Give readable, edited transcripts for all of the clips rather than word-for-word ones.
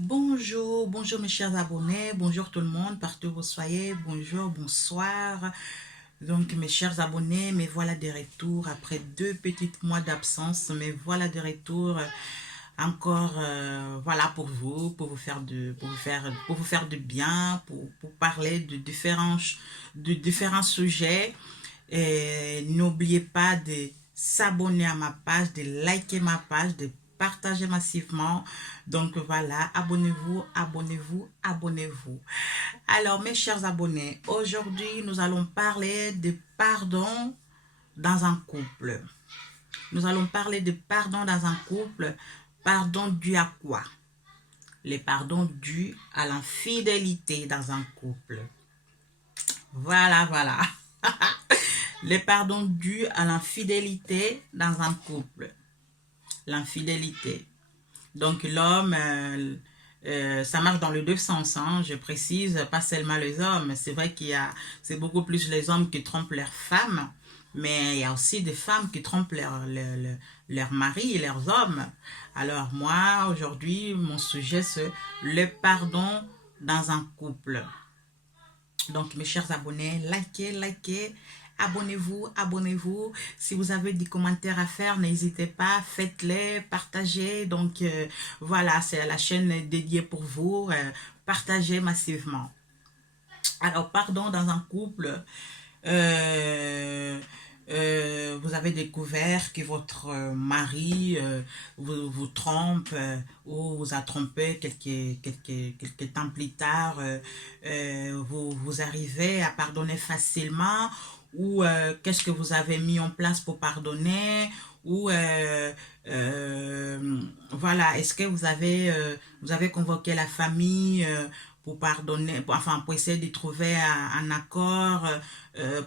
Bonjour, bonjour mes chers abonnés, bonjour tout le monde, partout où vous soyez, bonjour, bonsoir. Donc mes chers abonnés, me voilà de retour après 2 petits mois d'absence, me voilà de retour encore voilà pour vous faire pour vous faire du bien, pour parler de différents sujets. Et n'oubliez pas de s'abonner à ma page, de liker ma page, de partager massivement. Donc voilà, abonnez-vous, abonnez-vous, abonnez-vous. Alors mes chers abonnés, aujourd'hui nous allons parler de pardon dans un couple. Nous allons parler de pardon dans un couple. Pardon dû à quoi? Les pardons dus à l'infidélité dans un couple. Voilà, voilà. Les pardons dus à l'infidélité dans un couple. L'infidélité. Donc l'homme, ça marche dans les deux sens, hein, je précise, pas seulement les hommes. C'est vrai c'est beaucoup plus les hommes qui trompent leurs femmes, mais il y a aussi des femmes qui trompent leurs maris et leurs hommes. Alors moi, aujourd'hui, mon sujet, c'est le pardon dans un couple. Donc, mes chers abonnés, likez, abonnez-vous, abonnez-vous. Si vous avez des commentaires à faire, n'hésitez pas, faites-les, partagez. Donc, voilà, c'est la chaîne dédiée pour vous. Partagez massivement. Alors, pardon, dans un couple, euh, vous avez découvert que votre mari vous trompe ou vous a trompé quelques temps plus tard, vous arrivez à pardonner facilement ou qu'est-ce que vous avez mis en place pour pardonner ou voilà, est-ce que vous avez convoqué la famille pour pardonner, enfin pour essayer de trouver un accord,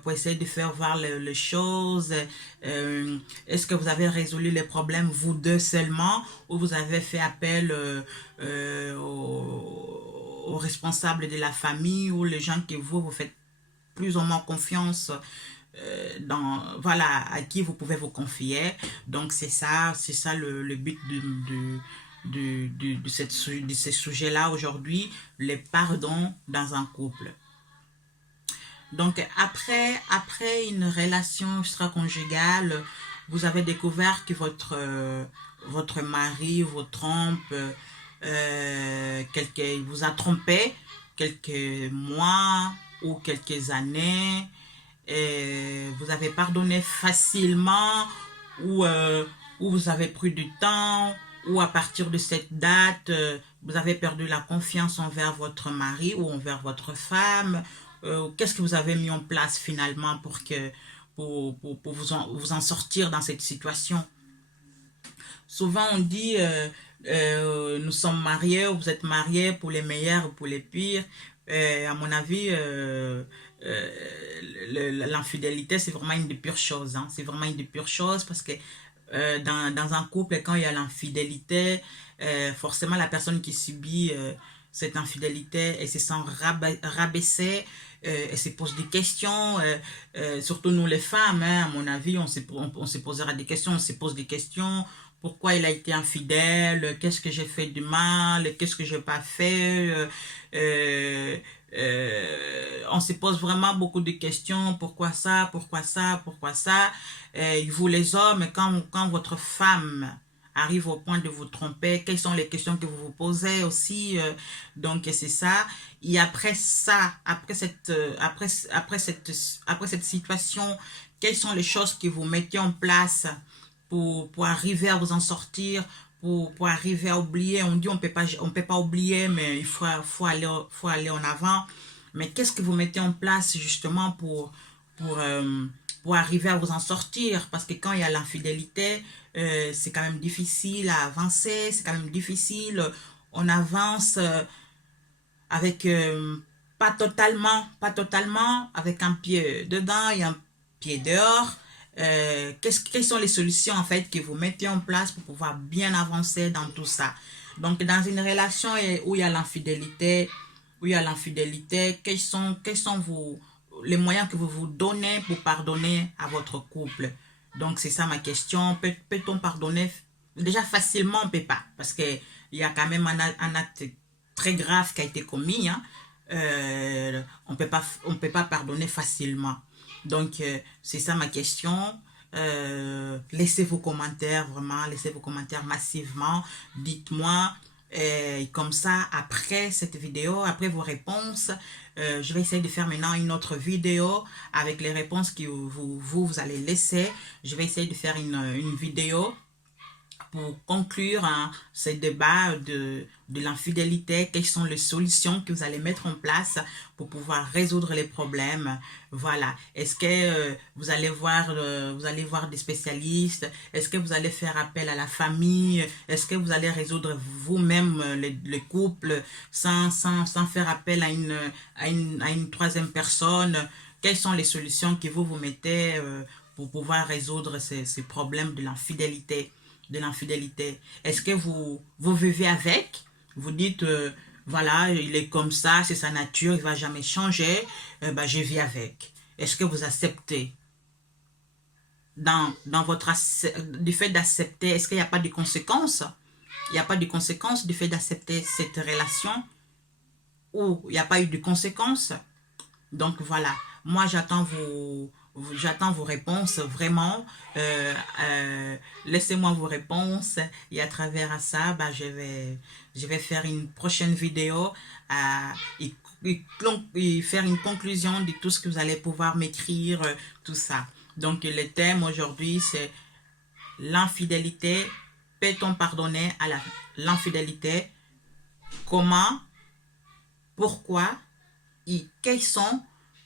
pour essayer de faire voir les choses. Est-ce que vous avez résolu les problèmes vous deux seulement ou vous avez fait appel aux responsables de la famille ou les gens que vous faites plus ou moins confiance voilà, à qui vous pouvez vous confier. Donc c'est ça le but de ce sujet-là aujourd'hui, les pardons dans un couple. Donc après une relation extra-conjugale, vous avez découvert que votre mari vous trompe, il vous a trompé quelques mois ou quelques années, et vous avez pardonné facilement ou vous avez pris du temps ou à partir de cette date, vous avez perdu la confiance envers votre mari ou envers votre femme. Qu'est-ce que vous avez mis en place finalement pour vous en sortir dans cette situation? Souvent on dit nous sommes mariés, vous êtes mariés pour les meilleurs ou pour les pires. À mon avis, l'infidélité, c'est vraiment une des pires choses. Hein. C'est vraiment une des pires choses parce que dans un couple, quand il y a l'infidélité, forcément la personne qui subit cette infidélité, elle se sent rabaissée, elle se pose des questions, surtout nous les femmes, hein, à mon avis, on se posera des questions, on se pose des questions, pourquoi il a été infidèle, qu'est-ce que j'ai fait de mal, qu'est-ce que j'ai pas fait, on se pose vraiment beaucoup de questions, pourquoi ça, pourquoi ça, pourquoi ça. Vous les hommes, quand votre femme arrive au point de vous tromper, quelles sont les questions que vous vous posez aussi, donc c'est ça. Et après ça, après cette situation, quelles sont les choses que vous mettez en place pour arriver à vous en sortir, pour arriver à oublier. On dit on peut pas oublier, mais faut aller en avant. Mais qu'est-ce que vous mettez en place justement pour, euh, pour arriver à vous en sortir? Parce que quand il y a l'infidélité, c'est quand même difficile à avancer, c'est quand même difficile. On avance avec pas totalement, avec un pied dedans et un pied dehors. Quelles sont les solutions en fait que vous mettez en place pour pouvoir bien avancer dans tout ça? Donc dans une relation où il y a l'infidélité, quels sont les moyens que vous vous donnez pour pardonner à votre couple? Donc c'est ça ma question. Peut-on pardonner déjà facilement? On peut pas parce que il y a quand même un acte très grave qui a été commis, hein, on peut pas pardonner facilement. Donc, c'est ça ma question. Laissez vos commentaires, vraiment, laissez vos commentaires massivement. Dites-moi, comme ça, après cette vidéo, après vos réponses, je vais essayer de faire maintenant une autre vidéo avec les réponses que vous allez laisser. Je vais essayer de faire une vidéo pour conclure ce débat de l'infidélité. Quelles sont les solutions que vous allez mettre en place pour pouvoir résoudre les problèmes? Voilà. Est-ce que vous allez voir des spécialistes? Est-ce que vous allez faire appel à la famille? Est-ce que vous allez résoudre vous-même les couples sans faire appel à une troisième personne? Quelles sont les solutions que vous mettez pour pouvoir résoudre ces problèmes de l'infidélité? Est-ce que vous vivez avec? Vous dites, voilà, il est comme ça, c'est sa nature, il va jamais changer, ben, je vis avec. Est-ce que vous acceptez? Dans votre du fait d'accepter, est-ce qu'il n'y a pas de conséquences? Il n'y a pas de conséquences du fait d'accepter cette relation? Ou il n'y a pas eu de conséquences? Donc voilà, moi j'attends vos réponses, vraiment. Laissez-moi vos réponses et à travers ça, bah, je vais faire une prochaine vidéo et faire une conclusion de tout ce que vous allez pouvoir m'écrire, tout ça. Donc le thème aujourd'hui, c'est l'infidélité. Peut-on pardonner à l'infidélité? Comment? Pourquoi? Et quelles sont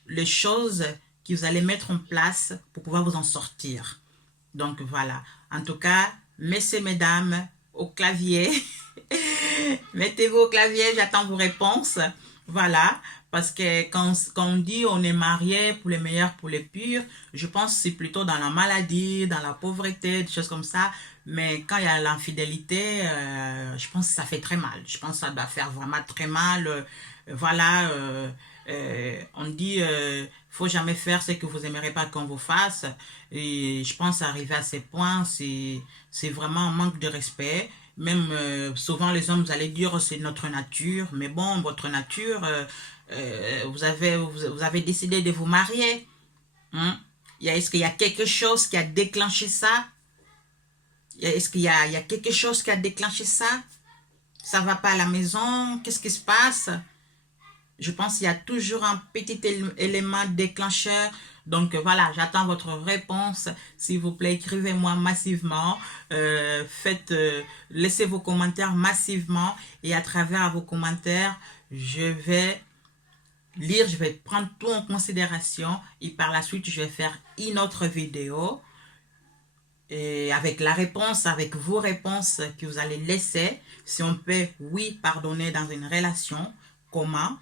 les choses que vous allez mettre en place pour pouvoir vous en sortir. Donc voilà. En tout cas, messieurs, mesdames, au clavier. Mettez-vous au clavier, j'attends vos réponses. Voilà. Parce que quand on dit on est marié pour les meilleurs, pour les pires, je pense que c'est plutôt dans la maladie, dans la pauvreté, des choses comme ça. Mais quand il y a l'infidélité, je pense que ça fait très mal. Je pense que ça doit faire vraiment très mal. Voilà, on dit, faut jamais faire ce que vous n'aimerez pas qu'on vous fasse. Et je pense arriver à ces points, c'est vraiment un manque de respect. Même souvent les hommes, vous allez dire, c'est notre nature. Mais bon, votre nature, vous avez décidé de vous marier. Hein? Est-ce qu'il y a quelque chose qui a déclenché ça? Est-ce qu'il y a quelque chose qui a déclenché ça? Ça va pas à la maison? Qu'est-ce qui se passe? Je pense qu'il y a toujours un petit élément déclencheur. Donc voilà, j'attends votre réponse. S'il vous plaît, écrivez-moi massivement. Laissez vos commentaires massivement. Et à travers vos commentaires, je vais lire, je vais prendre tout en considération. Et par la suite, je vais faire une autre vidéo. Et avec la réponse, avec vos réponses que vous allez laisser. Si on peut, oui, pardonner dans une relation. Comment?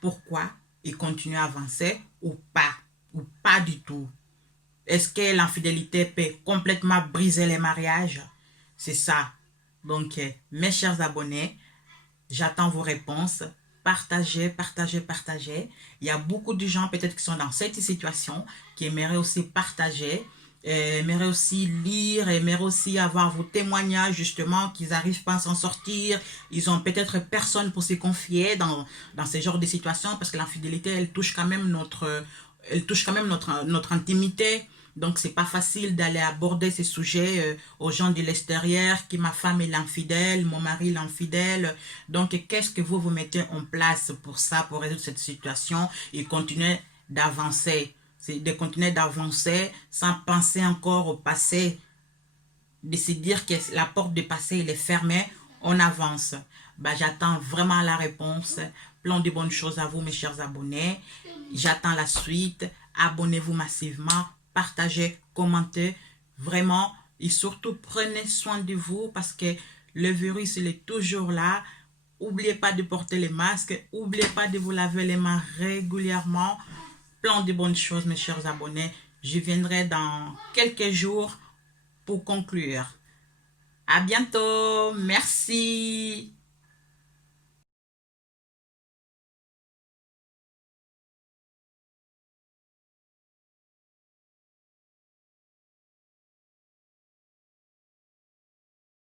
Pourquoi il continue à avancer ou pas du tout. Est-ce que l'infidélité peut complètement briser les mariages? C'est ça. Donc, mes chers abonnés, j'attends vos réponses. Partagez, partagez, partagez. Il y a beaucoup de gens peut-être qui sont dans cette situation, qui aimeraient aussi partager, aimeraient aussi lire, aimeraient aussi avoir vos témoignages justement, qu'ils n'arrivent pas à s'en sortir. Ils ont peut-être personne pour se confier dans ce genre de situation parce que l'infidélité, elle touche quand même notre intimité. Donc, c'est pas facile d'aller aborder ces sujets aux gens de l'extérieur, que ma femme est l'infidèle, mon mari est l'infidèle. Donc, qu'est-ce que vous mettez en place pour ça, pour résoudre cette situation et continuer d'avancer? C'est de continuer d'avancer sans penser encore au passé, de se dire que la porte du passé elle est fermée, on avance. Bah, j'attends vraiment la réponse. Plein de bonnes choses à vous, mes chers abonnés. J'attends la suite. Abonnez-vous massivement, partagez, commentez. Vraiment, et surtout prenez soin de vous parce que le virus il est toujours là. N'oubliez pas de porter les masques. N'oubliez pas de vous laver les mains régulièrement. Plein de bonnes choses, mes chers abonnés. Je viendrai dans quelques jours pour conclure. À bientôt. Merci.